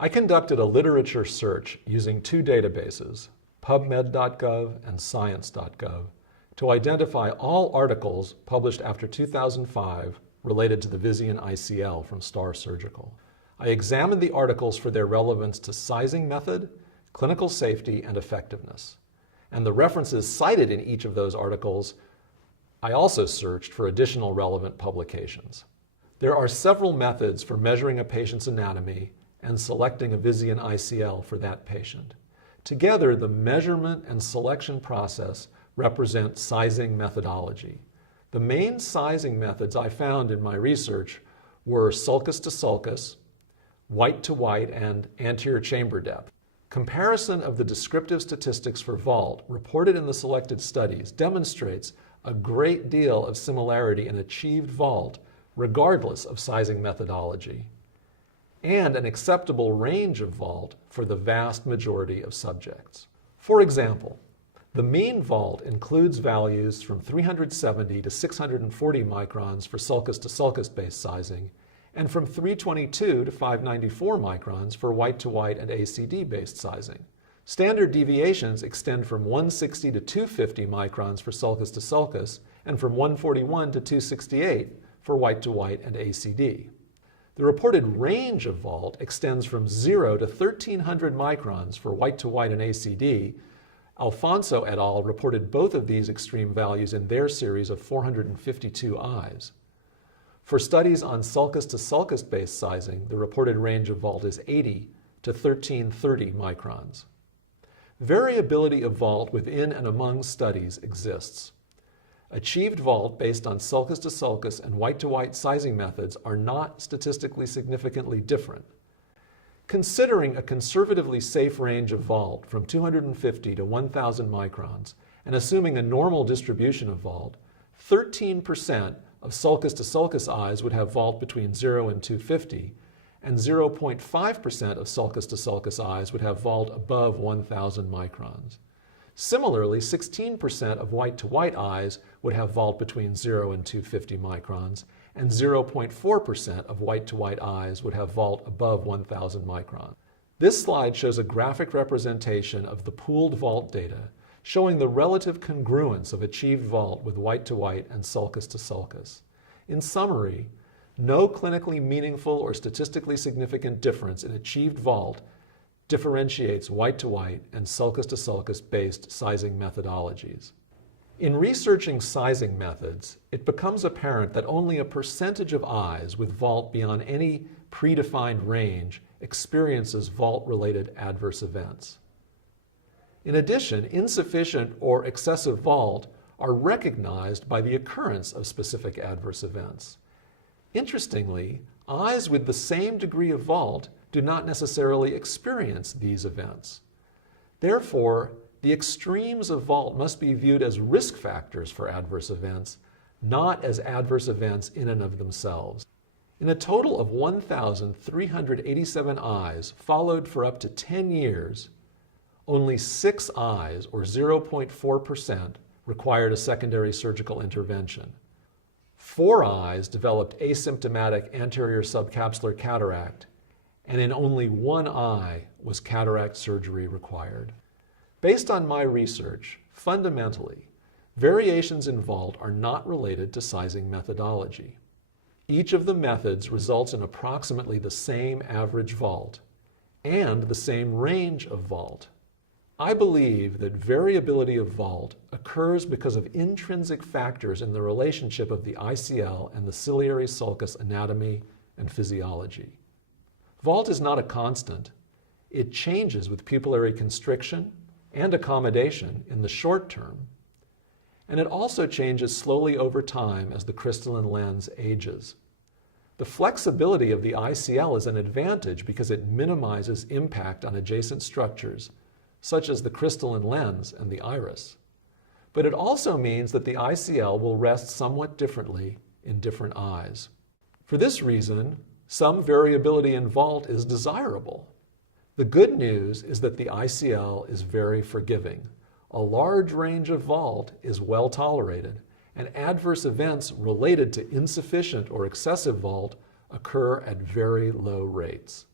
I conducted a literature search using two databases, PubMed.gov and Science.gov, to identify all articles published after 2005 related to the Visian ICL from Star Surgical. I examined the articles for their relevance to sizing method, clinical safety, and effectiveness. And the references cited in each of those articles, I also searched for additional relevant publications. There are several methods for measuring a patient's anatomy and selecting a Visian ICL for that patient. Together, the measurement and selection process represent sizing methodology. The main sizing methods I found in my research were sulcus to sulcus, white to white, and anterior chamber depth. Comparison of the descriptive statistics for vault reported in the selected studies demonstrates a great deal of similarity in achieved vault regardless of sizing methodology, and an acceptable range of vault for the vast majority of subjects. For example, the mean vault includes values from 370 to 640 microns for sulcus to sulcus-based sizing, and from 322 to 594 microns for white to white and ACD-based sizing. Standard deviations extend from 160 to 250 microns for sulcus to sulcus, and from 141 to 268 for white to white and ACD. The reported range of vault extends from 0 to 1300 microns for white to white and ACD. Alfonso et al. Reported both of these extreme values in their series of 452 eyes. For studies on sulcus to sulcus-based sizing, the reported range of vault is 80 to 1330 microns. Variability of vault within and among studies exists. Achieved vault based on sulcus to sulcus and white to white sizing methods are not statistically significantly different. Considering a conservatively safe range of vault from 250 to 1,000 microns and assuming a normal distribution of vault, 13% of sulcus to sulcus eyes would have vault between 0 and 250, and 0.5% of sulcus to sulcus eyes would have vault above 1,000 microns. Similarly, 16% of white to white eyes would have vault between 0 and 250 microns, and 0.4% of white to white eyes would have vault above 1,000 microns. This slide shows a graphic representation of the pooled vault data showing the relative congruence of achieved vault with white to white and sulcus to sulcus. In summary, no clinically meaningful or statistically significant difference in achieved vault differentiates white to white and sulcus to sulcus based sizing methodologies. In researching sizing methods, it becomes apparent that only a percentage of eyes with vault beyond any predefined range experiences vault-related adverse events. In addition, insufficient or excessive vault are recognized by the occurrence of specific adverse events. Interestingly, eyes with the same degree of vault do not necessarily experience these events. Therefore, the extremes of vault must be viewed as risk factors for adverse events, not as adverse events in and of themselves. In a total of 1,387 eyes followed for up to 10 years, only 6 eyes, or 0.4%, required a secondary surgical intervention. 4 eyes developed asymptomatic anterior subcapsular cataract, and in only 1 eye was cataract surgery required. Based on my research, fundamentally, variations in vault are not related to sizing methodology. Each of the methods results in approximately the same average vault and the same range of vault. I believe that variability of vault occurs because of intrinsic factors in the relationship of the ICL and the ciliary sulcus anatomy and physiology. Vault is not a constant. It changes with pupillary constriction and accommodation in the short term, and it also changes slowly over time as the crystalline lens ages. The flexibility of the ICL is an advantage because it minimizes impact on adjacent structures, such as the crystalline lens and the iris. But it also means that the ICL will rest somewhat differently in different eyes. For this reason, some variability in vault is desirable. The good news is that the ICL is very forgiving. A large range of vault is well tolerated, and adverse events related to insufficient or excessive vault occur at very low rates.